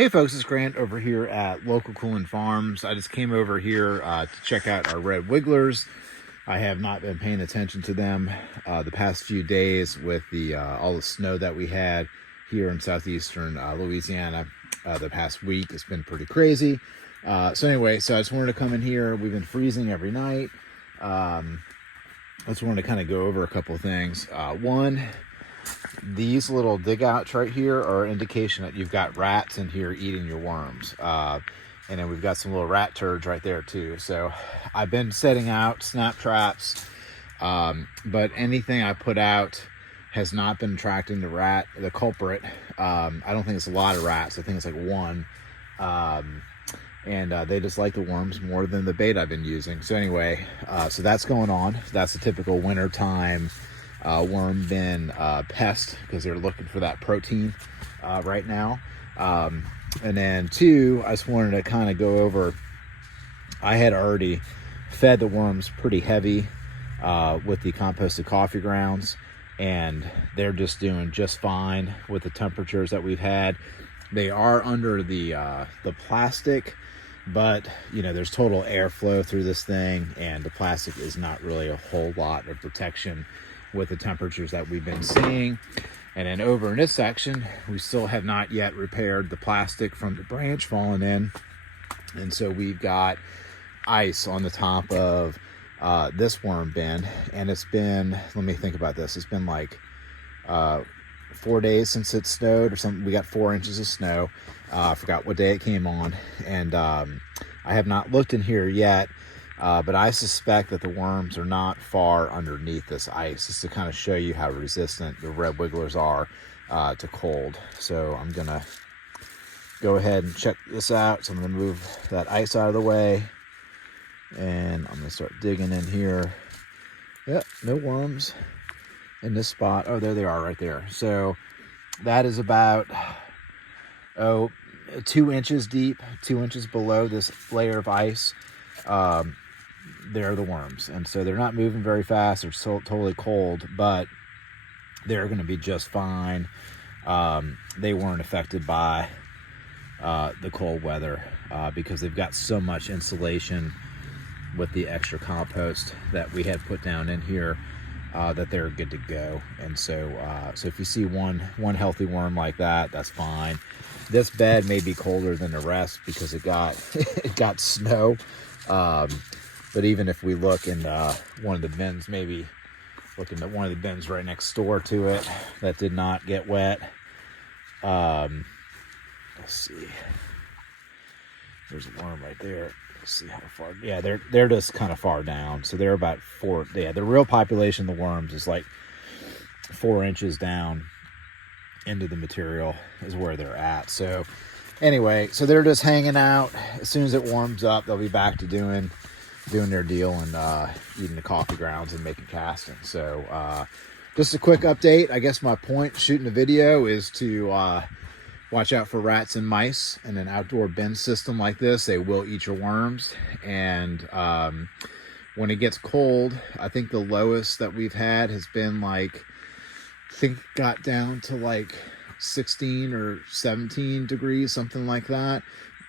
Hey folks, it's Grant over here at Local Coolin Farms. I just came over here to check out our red wigglers. I have not been paying attention to them the past few days with the all the snow that we had here in southeastern Louisiana the past week. It's been pretty crazy. So I just wanted to come in here. We've been freezing every night. I just wanted to kind of go over a couple of things. One, these little dig outs right here are an indication that you've got rats in here eating your worms. And then we've got some little rat turds right there too. So I've been setting out snap traps, but anything I put out has not been attracting the culprit. I don't think it's a lot of rats. I think it's like one. And they just like the worms more than the bait I've been using. So anyway, so that's going on. That's a typical winter time worm bin pest, because they're looking for that protein right now. And then two, I just wanted to kind of go over, I had already fed the worms pretty heavy with the composted coffee grounds, and they're just doing just fine with the temperatures that we've had. They are under the plastic, but you know, there's total airflow through this thing, and the plastic is not really a whole lot of protection with the temperatures that we've been seeing. And then over in this section, we still have not yet repaired the plastic from the branch falling in, and so we've got ice on the top of this worm bin. And it's been, let me think about this, it's been like 4 days since it snowed or something. We got 4 inches of snow. I forgot what day it came on, and I have not looked in here yet, but I suspect that the worms are not far underneath this ice, just to kind of show you how resistant the red wigglers are to cold. So I'm gonna go ahead and check this out. So I'm gonna move that ice out of the way, and I'm gonna start digging in here. Yep, no worms in this spot. Oh, there they are right there. So that is about 2 inches deep, 2 inches below this layer of ice. They're the worms, and so they're not moving very fast. They're so totally cold, but they're going to be just fine. They weren't affected by the cold weather because they've got so much insulation with the extra compost that we had put down in here that they're good to go. And so so if you see one healthy worm like that, that's fine. This bed may be colder than the rest because it got it got snow. But even if we look in one of the bins, maybe looking at one of the bins right next door to it that did not get wet. Let's see. There's a worm right there. Let's see how far. Yeah, they're just kind of far down. So they're about 4. Yeah, the real population of the worms is like 4 inches down into the material is where they're at. So anyway, so they're just hanging out. As soon as it warms up, they'll be back to doing their deal and eating the coffee grounds and making casting. So just a quick update. I guess my point shooting the video is to watch out for rats and mice in an outdoor bin system like this. They will eat your worms. And when it gets cold, I think the lowest that we've had has been like, I think got down to like 16 or 17 degrees, something like that.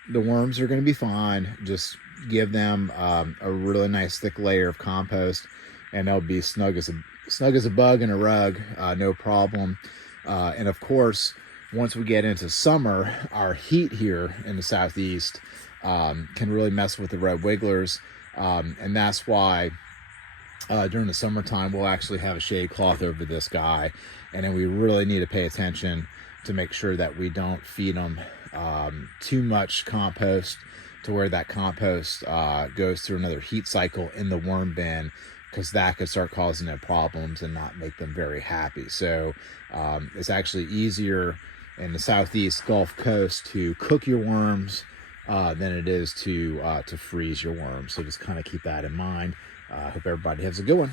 The worms are going to be fine. Just give them a really nice thick layer of compost, and they'll be snug as a bug in a rug, no problem. And of course, once we get into summer, our heat here in the southeast can really mess with the red wigglers, and that's why during the summertime we'll actually have a shade cloth over this guy, and then we really need to pay attention to make sure that we don't feed them too much compost to where that compost goes through another heat cycle in the worm bin, because that could start causing them problems and not make them very happy. So it's actually easier in the southeast Gulf Coast to cook your worms than it is to freeze your worms. So just kind of keep that in mind. I hope everybody has a good one.